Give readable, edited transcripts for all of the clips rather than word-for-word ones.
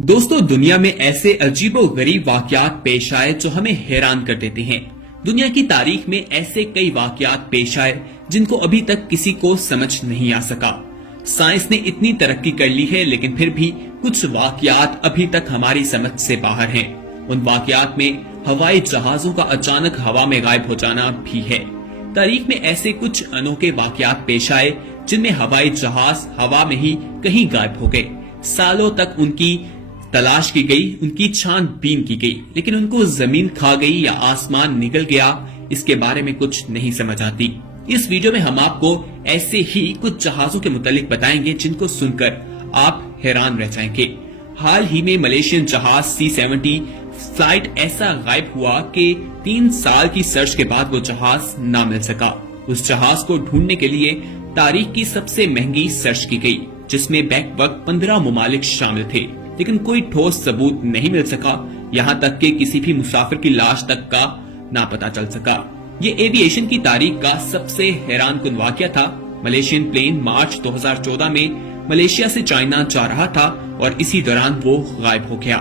दोस्तों, दुनिया में ऐसे अजीबो गरीब वाकयात पेश आए जो हमें हैरान कर देते हैं। दुनिया की तारीख में ऐसे कई वाकयात पेश आए जिनको अभी तक किसी को समझ नहीं आ सका। साइंस ने इतनी तरक्की कर ली है, लेकिन फिर भी कुछ वाकयात अभी तक हमारी समझ से बाहर हैं। उन वाकयात में हवाई जहाजों का अचानक हवा में गायब हो जाना भी है। तारीख में ऐसे कुछ अनोखे वाकयात पेश आए जिनमें हवाई जहाज हवा में ही कहीं गायब हो गए। सालों तक उनकी तलाश की गई, उनकी छानबीन की गई, लेकिन उनको जमीन खा गई या आसमान निगल गया, इसके बारे में कुछ नहीं समझ आती। इस वीडियो में हम आपको ऐसे ही कुछ जहाजों के मुतालिक बताएंगे जिनको सुनकर आप हैरान रह जाएंगे। हाल ही में मलेशियन जहाज C-70 फ्लाइट ऐसा गायब हुआ कि 3 साल की सर्च के बाद वो जहाज ना मिल सका। उस जहाज को ढूंढने के लिए तारीख की सबसे महंगी सर्च की गई, जिसमें बैक वक्त 15 मुमालिक शामिल थे, लेकिन कोई ठोस सबूत नहीं मिल सका। यहाँ तक कि किसी भी मुसाफिर की लाश तक का ना पता चल सका। ये एविएशन की तारीख का सबसे हैरानकुन वाकया था। मलेशियन प्लेन मार्च 2014 में मलेशिया से चाइना जा रहा था और इसी दौरान वो गायब हो गया।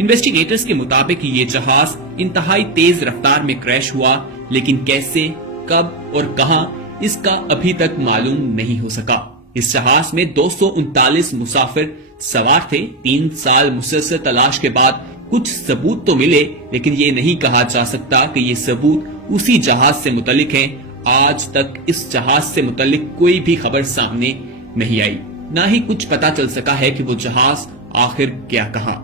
इन्वेस्टिगेटर्स के मुताबिक ये जहाज इंतहाई तेज रफ्तार में क्रैश हुआ, लेकिन कैसे, कब और कहां, इसका अभी तक मालूम नहीं हो सका। इस जहाज में 239 मुसाफिर सवार थे। 3 साल मुसलसल तलाश के बाद कुछ सबूत तो मिले, लेकिन ये नहीं कहा जा सकता कि ये सबूत उसी जहाज से मुतल्लिक हैं। आज तक इस जहाज से मुतल्लिक कोई भी खबर सामने नहीं आई, ना ही कुछ पता चल सका है कि वो जहाज आखिर गया कहां।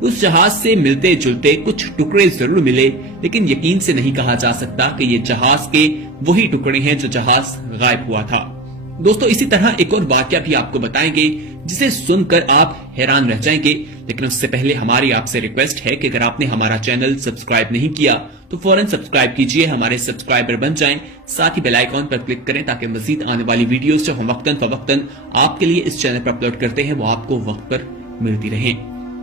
उस जहाज से मिलते जुलते कुछ टुकड़े जरूर मिले, लेकिन यकीन से नहीं कहा जा सकता कि ये जहाज के वही टुकड़े हैं जो जहाज गायब हुआ था। दोस्तों, इसी तरह एक और वाकया भी आपको बताएंगे जिसे सुनकर आप हैरान रह जाएंगे, लेकिन उससे पहले हमारी आपसे रिक्वेस्ट है कि अगर आपने हमारा चैनल सब्सक्राइब नहीं किया तो फौरन सब्सक्राइब कीजिए, हमारे सब्सक्राइबर बन जाएं। साथ ही बेल आइकॉन पर क्लिक करें ताकि मजीद आने वाली वीडियोस जो हम वक्तन फवक्तन आपके लिए इस चैनल पर अपलोड करते हैं वो आपको वक्त पर मिलती रहे।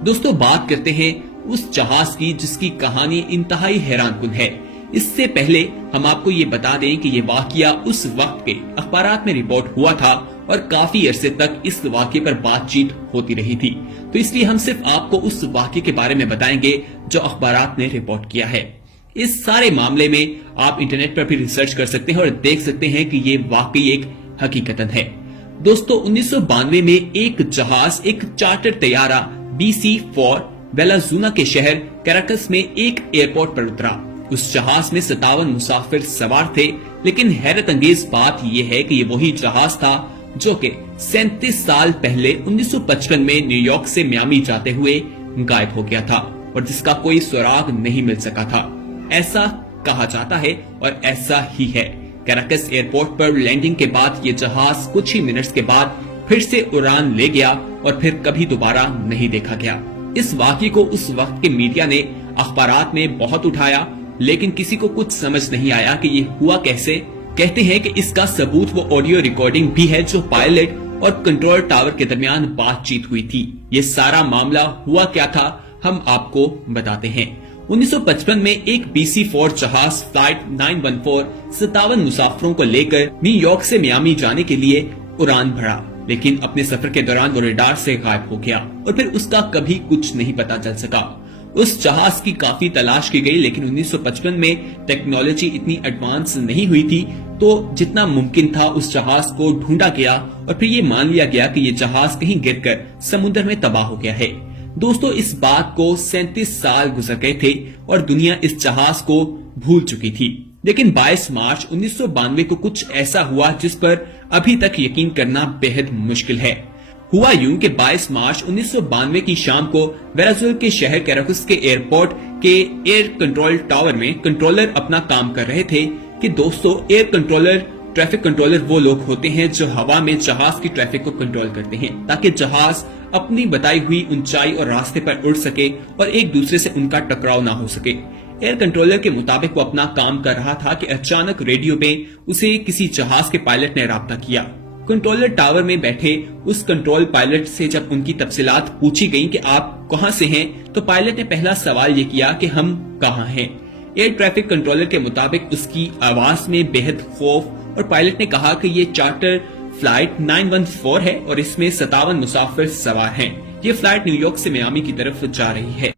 दोस्तों, बात करते हैं उस जहाज की जिसकी कहानी इंतहाई हैरानकुन है। इससे पहले हम आपको ये बता दें कि ये वाकया उस वक्त के अखबारात में रिपोर्ट हुआ था और काफी अरसे तक इस वाकये पर बातचीत होती रही थी, तो इसलिए हम सिर्फ आपको उस वाकये के बारे में बताएंगे जो अखबारात ने रिपोर्ट किया है। इस सारे मामले में आप इंटरनेट पर भी रिसर्च कर सकते हैं और देख सकते हैं कि ये वाकई एक हकीकतन है। दोस्तों, 1992 में एक जहाज एक चार्टर तैयारा BC-4 वेलाजुना के शहर कैराकस में एक एयरपोर्ट पर उतरा। उस जहाज में 57 मुसाफिर सवार थे, लेकिन हैरत अंगेज बात यह है कि ये वही जहाज था जो कि 37 साल पहले 1955 में न्यूयॉर्क से मियामी जाते हुए गायब हो गया था और जिसका कोई सुराग नहीं मिल सका था। ऐसा कहा जाता है और ऐसा ही है। कैराकस एयरपोर्ट पर लैंडिंग के बाद ये जहाज कुछ ही मिनट्स के बाद फिर से उड़ान ले गया और फिर कभी दोबारा नहीं देखा गया। इस वाकये को उस वक्त के मीडिया ने अखबारात में बहुत उठाया, लेकिन किसी को कुछ समझ नहीं आया कि ये हुआ कैसे। कहते हैं कि इसका सबूत वो ऑडियो रिकॉर्डिंग भी है जो पायलट और कंट्रोल टावर के दरमियान बातचीत हुई थी। ये सारा मामला हुआ क्या था, हम आपको बताते हैं। 1955 में एक BC-4 जहाज फ्लाइट 914 57 मुसाफिरों को लेकर न्यूयॉर्क से मियामी जाने के लिए उड़ान भरा, लेकिन अपने सफर के दौरान वो रडार से गायब हो गया और फिर उसका कभी कुछ नहीं पता चल सका। उस जहाज की काफी तलाश की गई, लेकिन 1955 में टेक्नोलॉजी इतनी एडवांस नहीं हुई थी, तो जितना मुमकिन था उस जहाज को ढूंढा गया और फिर ये मान लिया गया कि ये जहाज कहीं गिरकर समुद्र में तबाह हो गया है। दोस्तों, इस बात को 37 साल गुजर गए थे और दुनिया इस जहाज को भूल चुकी थी, लेकिन 22 मार्च 1992 को कुछ ऐसा हुआ जिस पर अभी तक यकीन करना बेहद मुश्किल है। हुआ यूं कि 22 मार्च 1992 की शाम को वेराजुल के शहर कैराकस के एयरपोर्ट के एयर कंट्रोल टावर में कंट्रोलर अपना काम कर रहे थे कि दोस्तों, एयर कंट्रोलर, ट्रैफिक कंट्रोलर वो लोग होते हैं जो हवा में जहाज की ट्रैफिक को कंट्रोल करते हैं ताकि जहाज अपनी बताई हुई ऊंचाई और रास्ते पर उड़ सके और एक दूसरे से उनका टकराव ना हो सके। एयर कंट्रोलर के मुताबिक वो अपना काम कर रहा था कि अचानक रेडियो में उसे किसी जहाज के पायलट ने राब्ता किया। कंट्रोलर टावर में बैठे उस कंट्रोल पायलट से जब उनकी तफसीलात पूछी गईं कि आप कहां से हैं, तो पायलट ने पहला सवाल ये किया कि हम कहां हैं। एयर ट्रैफिक कंट्रोलर के मुताबिक उसकी आवाज में बेहद खौफ और पायलट ने कहा कि ये चार्टर फ्लाइट 914 है और इसमें 57 मुसाफिर सवार हैं। ये फ्लाइट न्यूयॉर्क से मियामी की तरफ जा रही है।